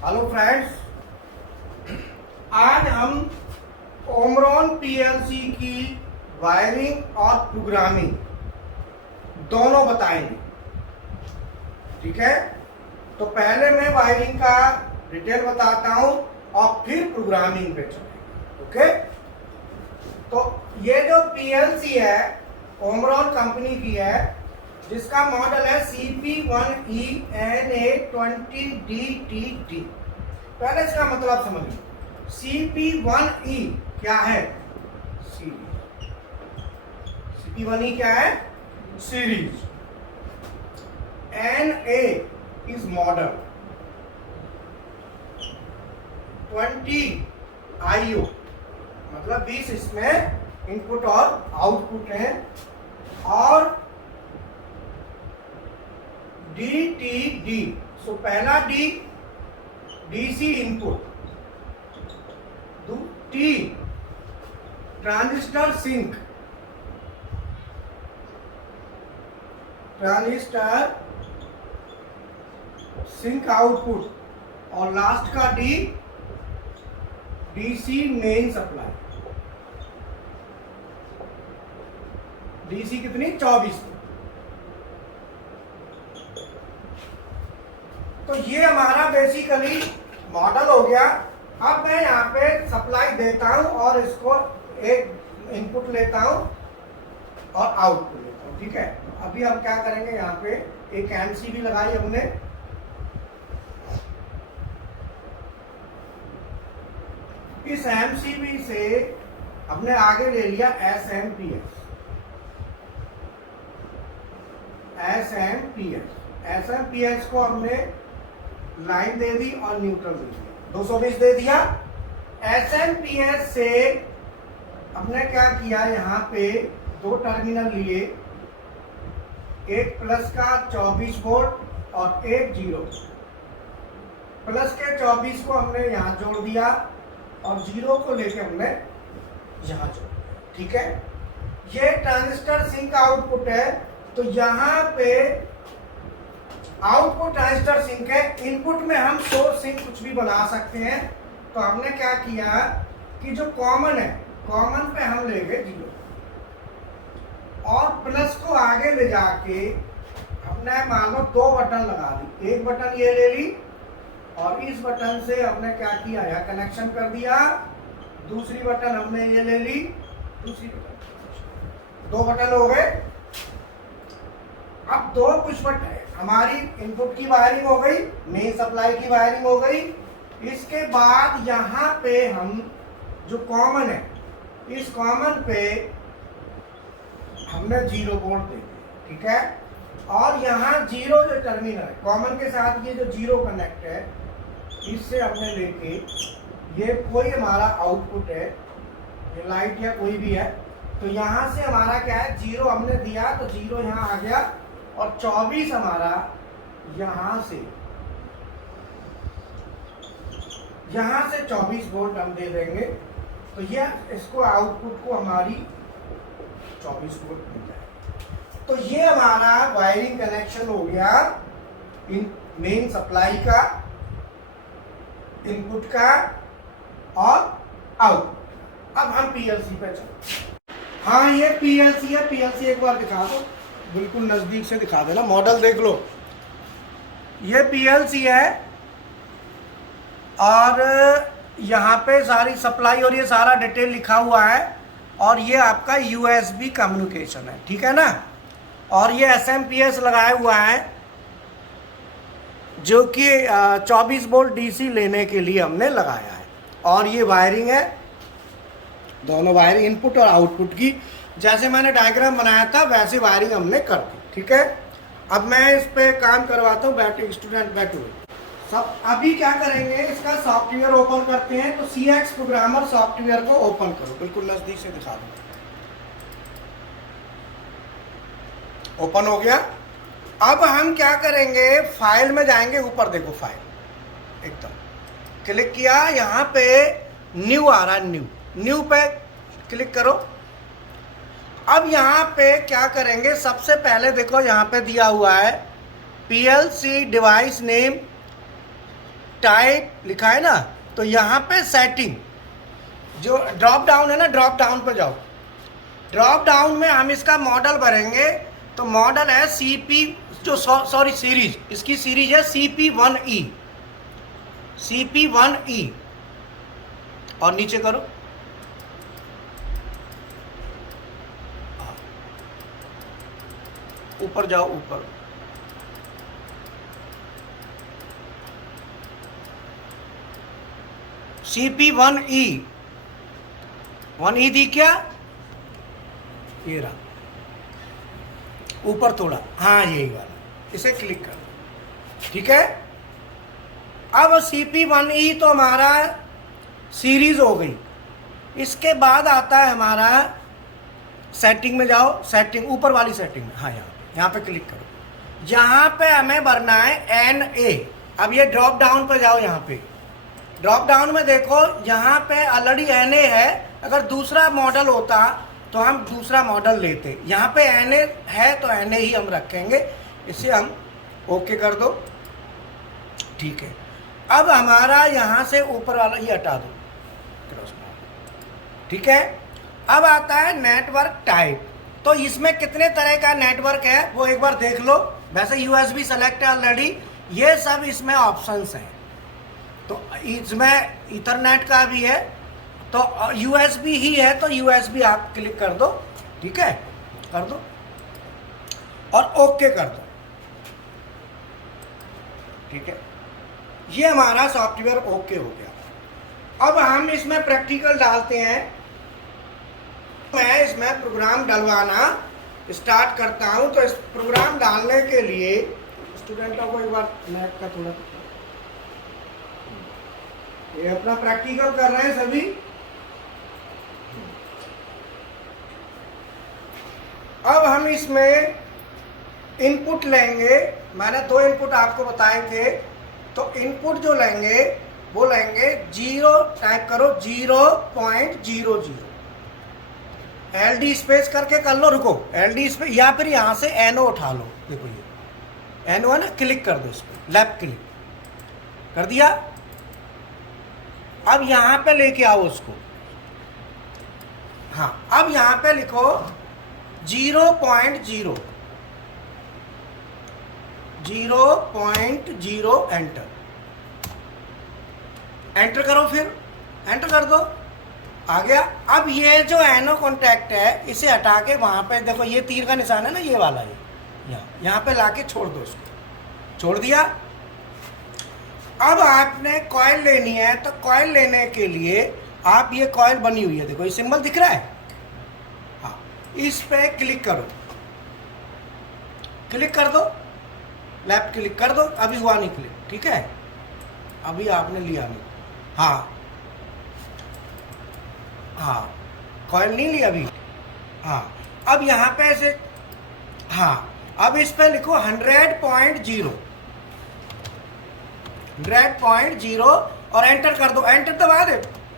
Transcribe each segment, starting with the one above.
Hello friends, आज हम Omron PLC की वायरिंग और प्रोग्रामिंग दोनों बताएंगे। ठीक है, तो पहले मैं वायरिंग का डिटेल बताता हूं और फिर प्रोग्रामिंग पे चलेंगे। ओके, तो ये जो पीएलसी है ओमरॉन कंपनी की है, जिसका मॉडल है CP1ENA20DTT। पहले इसका मतलब समझिए, CP1E क्या है? सीरीज। CP1E क्या है? Series. NA is model. 20 IO मतलब 20 इसमें इनपुट और आउटपुट है, और DTD। सो पहला D DC input, T transistor sink, output, और लास्ट का D DC main supply. DC कितनी? 24। तो ये हमारा बेसिकली मॉडल हो गया। अब मैं यहाँ पे सप्लाई देता हूँ और इसको एक इनपुट लेता हूँ और आउटपुट लेता हूँ। ठीक है, अभी हम क्या करेंगे, यहाँ पे एक MCB लगाई हमने। इस MCB से हमने आगे ले लिया SMPS को हमने लाइन दे दी और न्यूट्रल दे दिया, 220 दे दिया। SMPS से हमने क्या किया, यहाँ पे दो टर्मिनल लिए, एक प्लस का 24 वोल्ट और एक जीरो। प्लस के 24 को हमने यहाँ जोड़ दिया और जीरो को लेके हमने यहाँ जोड़ दिया। ठीक है, ये ट्रांजिस्टर सिंक आउटपुट है। तो यहाँ पे आउटपुट ट्रांजिस्टर सिंक है, इनपुट में हम सोर्स सिंक कुछ भी बना सकते हैं। तो हमने क्या किया कि जो कॉमन है, कॉमन पे हम ले गए जीरो, और प्लस को आगे ले जाके हमने मान लो दो बटन लगा दी। एक बटन ये ले ली और इस बटन से हमने क्या किया, यहाँ कनेक्शन कर दिया। दूसरी बटन हमने ये ले ली, दूसरी बटन, दो बटन हो गए। अब दो पुश बटन, हमारी इनपुट की वायरिंग हो गई, मेन सप्लाई की वायरिंग हो गई। इसके बाद यहाँ पे हम जो कॉमन है, इस कॉमन पे हमने जीरो वोल्ट दे दिया। ठीक है, और यहाँ जीरो जो टर्मिनल है कॉमन के साथ, ये जो जीरो कनेक्ट है, इससे हमने लेके ये कोई हमारा आउटपुट है, ये लाइट या कोई भी है, तो यहाँ से हमारा क्या है, जीरो हमने दिया तो जीरो यहाँ आ गया, और 24 हमारा यहाँ से 24 वोल्ट हम दे देंगे। तो ये इसको आउटपुट को हमारी 24 वोल्ट मिल जाएगा। तो ये हमारा वायरिंग कनेक्शन हो गया इन मेन सप्लाई का, इनपुट का और आउटपुट। अब हम पीएलसी पे चलते। हाँ, ये पीएलसी है। पीएलसी एक बार दिखा दो, बिल्कुल नजदीक से दिखा देना, मॉडल देख लो। ये पीएलसी है और यहाँ पे सारी सप्लाई और ये सारा डिटेल लिखा हुआ है, और ये आपका USB कम्युनिकेशन है। ठीक है ना, और ये SMPS लगाया हुआ है, जो कि 24 वोल्ट DC लेने के लिए हमने लगाया है। और ये वायरिंग है, दोनों वायरिंग इनपुट और आउटपुट की, जैसे मैंने डायग्राम बनाया था वैसे वायरिंग हमने कर दी। ठीक है, अब मैं इस पे काम करवाता हूँ, बैठे स्टूडेंट बैठे हुए सब। अभी क्या करेंगे, इसका सॉफ्टवेयर ओपन करते हैं। तो CX प्रोग्रामर सॉफ्टवेयर को ओपन करो, बिल्कुल नजदीक से दिखा दो। ओपन हो गया। अब हम क्या करेंगे, फाइल में जाएंगे, ऊपर देखो फाइल एकदम क्लिक किया, यहाँ पे न्यू आ रहा है, न्यू पे क्लिक करो। अब यहाँ पे क्या करेंगे, सबसे पहले देखो यहाँ पे दिया हुआ है PLC डिवाइस नेम टाइप लिखा है ना, तो यहाँ पे सेटिंग जो ड्रॉप डाउन है ना, ड्रॉप डाउन पर जाओ। ड्रॉप डाउन में हम इसका मॉडल भरेंगे, तो मॉडल है CP जो सॉरी सीरीज, इसकी सीरीज है CP1E, CP1E। और नीचे करो, ऊपर जाओ, ऊपर CP1E, 1E दी क्या, ये रहा, ऊपर थोड़ा, हाँ यही वाला, इसे क्लिक कर दो। ठीक है, अब CP1E तो हमारा सीरीज हो गई। इसके बाद आता है हमारा सेटिंग में जाओ, सेटिंग ऊपर वाली सेटिंग में, हाँ यहाँ पे क्लिक करो। यहाँ पे हमें भरना है NA। अब ये ड्रॉप डाउन पर जाओ, यहाँ पे ड्रॉप डाउन में देखो, यहाँ पे ऑलरेडी NA है। अगर दूसरा मॉडल होता तो हम दूसरा मॉडल लेते, यहाँ पे NA है तो NA ही हम रखेंगे। इसे हम ओके कर दो। ठीक है, अब हमारा यहाँ से ऊपर वाला ये हटा दो, ठीक है। अब आता है नेटवर्क टाइप। तो इसमें कितने तरह का नेटवर्क है वो एक बार देख लो। वैसे USB सेलेक्ट है ऑलरेडी, ये सब इसमें ऑप्शंस हैं। तो इसमें इथरनेट का भी है, तो USB ही है तो USB आप क्लिक कर दो। ठीक है, कर दो और ओके कर दो। ठीक है, ये हमारा सॉफ्टवेयर ओके हो गया। अब हम इसमें प्रैक्टिकल डालते हैं। मैं इसमें प्रोग्राम डलवाना स्टार्ट करता हूं। तो इस प्रोग्राम डालने के लिए स्टूडेंटों को एक बार नेट का थोड़ा, ये अपना प्रैक्टिकल कर रहे हैं सभी। अब हम इसमें इनपुट लेंगे। मैंने 2 इनपुट आपको बताए थे। तो इनपुट जो लेंगे वो लेंगे 0, टाइप करो 0.00 LD स्पेस करके कर लो, रुको LD स्पेस, या फिर यहाँ से NO उठा लो। देखो ये NO है ना, क्लिक कर दो इस पर, लेफ्ट क्लिक कर दिया। अब यहाँ पे लेके आओ उसको। हाँ, अब यहाँ पे लिखो 0.0 एंटर, एंटर करो, फिर एंटर कर दो, आ गया। अब ये जो NO कॉन्टैक्ट है इसे हटा के वहां पे देखो, ये तीर का निशान है ना, ये वाला है, यहाँ पे लाके छोड़ दो उसको, छोड़ दिया। अब आपने कॉइल लेनी है, तो कॉइल लेने के लिए आप, ये कॉइल बनी हुई है, देखो ये सिंबल दिख रहा है, हाँ इस पे क्लिक करो, क्लिक कर दो, लेफ्ट क्लिक कर दो। अभी हुआ नहीं क्लिक, ठीक है, अभी आपने लिया नहीं, हाँ हाँ कॉइल नहीं लिया अभी, हाँ। अब यहाँ पे ऐसे, हाँ अब इस पे लिखो 100.0 और एंटर कर दो, एंटर दबा दे,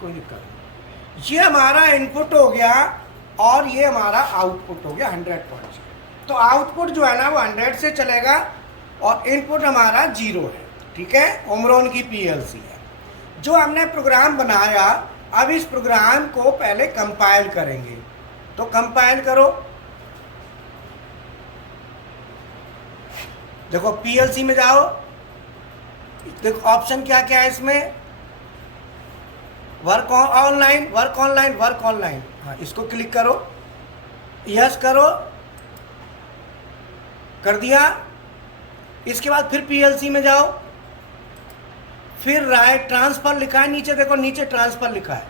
कोई दिक्कत नहीं। ये हमारा इनपुट हो गया और ये हमारा आउटपुट हो गया 100.0। तो आउटपुट जो है ना वो 100 से चलेगा और इनपुट हमारा 0 है। ठीक है, ओमरॉन की PLC है। जो हमने प्रोग्राम बनाया, अब इस प्रोग्राम को पहले कंपाइल करेंगे। तो कंपाइल करो, देखो PLC में जाओ, देखो ऑप्शन क्या क्या है इसमें, work online, work online, work online, हाँ इसको क्लिक करो, यस करो, कर दिया। इसके बाद फिर PLC में जाओ, फिर राइट ट्रांसफर लिखा है नीचे, देखो नीचे ट्रांसफर लिखा है,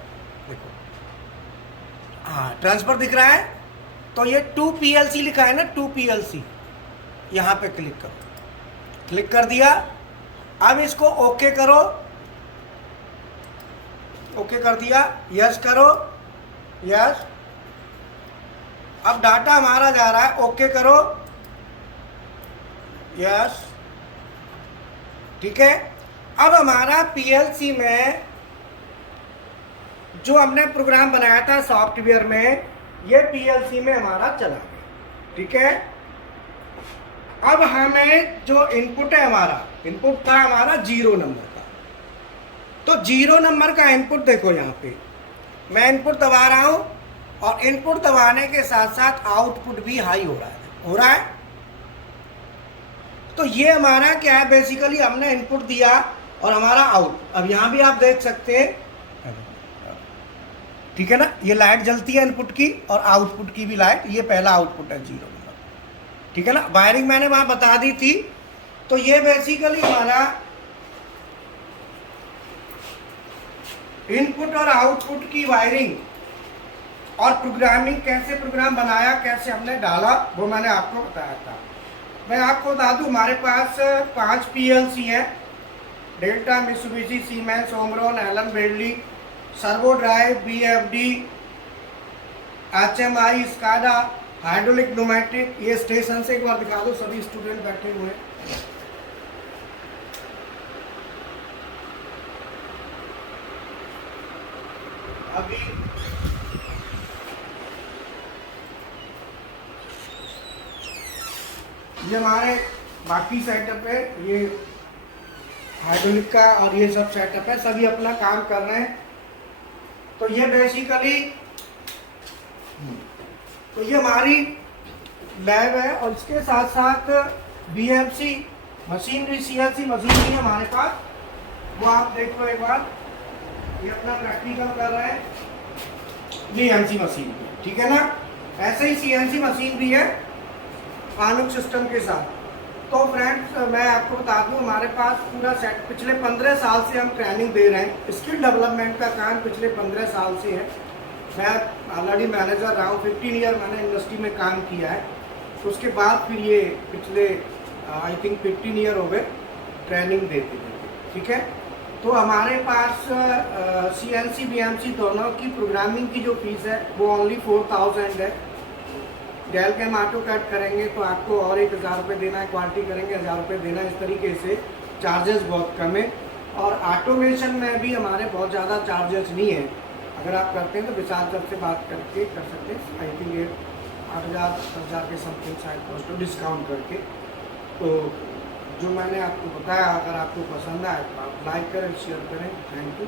देखो हाँ ट्रांसफर दिख रहा है। तो ये 2 PLC लिखा है ना, 2 PLC, यहां पे क्लिक करो, क्लिक कर दिया। अब इसको ओके करो, ओके कर दिया, यस करो, यस। अब डाटा हमारा जा रहा है, ओके करो, यस, ठीक है। अब हमारा PLC में जो हमने प्रोग्राम बनाया था सॉफ्टवेयर में, ये PLC में हमारा चला गया, ठीक है। अब हमें जो इनपुट है, हमारा इनपुट था हमारा 0 नंबर का, तो 0 नंबर का इनपुट देखो यहाँ पे, मैं इनपुट दबा रहा हूँ और इनपुट दबाने के साथ साथ आउटपुट भी हाई हो रहा है। तो ये हमारा क्या है, बेसिकली हमने इनपुट दिया और हमारा आउट। अब यहाँ भी आप देख सकते हैं, ठीक है ना, ये लाइट जलती है इनपुट की और आउटपुट की भी लाइट, ये पहला आउटपुट है 0 नंबर, ठीक है ना। वायरिंग मैंने वहां बता दी थी। तो ये बेसिकली हमारा इनपुट और आउटपुट की वायरिंग और प्रोग्रामिंग, कैसे प्रोग्राम बनाया, कैसे हमने डाला, वो मैंने आपको बताया था। मैं आपको बता दूं, हमारे पास 5 PLC है, Delta, Mitsubishi, Siemens, Omron, Allen Bradley, servo drive, BFD, HMI, SCADA, hydraulic, pneumatic. ये स्टेशन से एक बार दिखा दो, सभी स्टूडेंट बैठे हुए हैं। अभी ये हमारे बाकी सेटअप है, ये हाइड्रोलिक का और ये सब सेटअप है, सभी अपना काम कर रहे हैं। तो ये बेसिकली, तो ये हमारी लैब है और इसके साथ साथ BMC मशीनरी, CNC मशीनरी है हमारे पास, वो आप देख लो एक बार। ये अपना प्रैक्टिकल कर रहे हैं, ये MC मशीन, ठीक है ना। ऐसे ही CNC मशीन भी है फानुक सिस्टम के साथ। तो फ्रेंड्स, मैं आपको बता दूं, हमारे पास पूरा सेट, पिछले 15 साल से हम ट्रेनिंग दे रहे हैं। स्किल डेवलपमेंट का काम पिछले 15 साल से है। मैं ऑलरेडी मैनेजर रहा हूँ, 15 ईयर मैंने इंडस्ट्री में काम किया है। तो उसके बाद फिर ये पिछले आई थिंक 15 ईयर हो गए ट्रेनिंग देते देते, ठीक है। तो हमारे पास CNC BMC दोनों की प्रोग्रामिंग की जो फीस है वो ओनली 4000 है। डेल के हम ऑटो कैड करेंगे तो आपको और 1000 रुपये देना है, क्वालिटी करेंगे 1000 रुपये देना है। इस तरीके से चार्जेस बहुत कम है। और ऑटोमेशन में भी हमारे बहुत ज़्यादा चार्जेस नहीं है। अगर आप करते हैं तो विशाल सर से बात करके कर सकते हैं। आई थिंक ये 8,000 के समथिंग शायद कॉस्ट डिस्काउंट करके। तो जो मैंने आपको बताया, अगर आपको पसंद आए तो आप लाइक करें, शेयर करें। Thank you.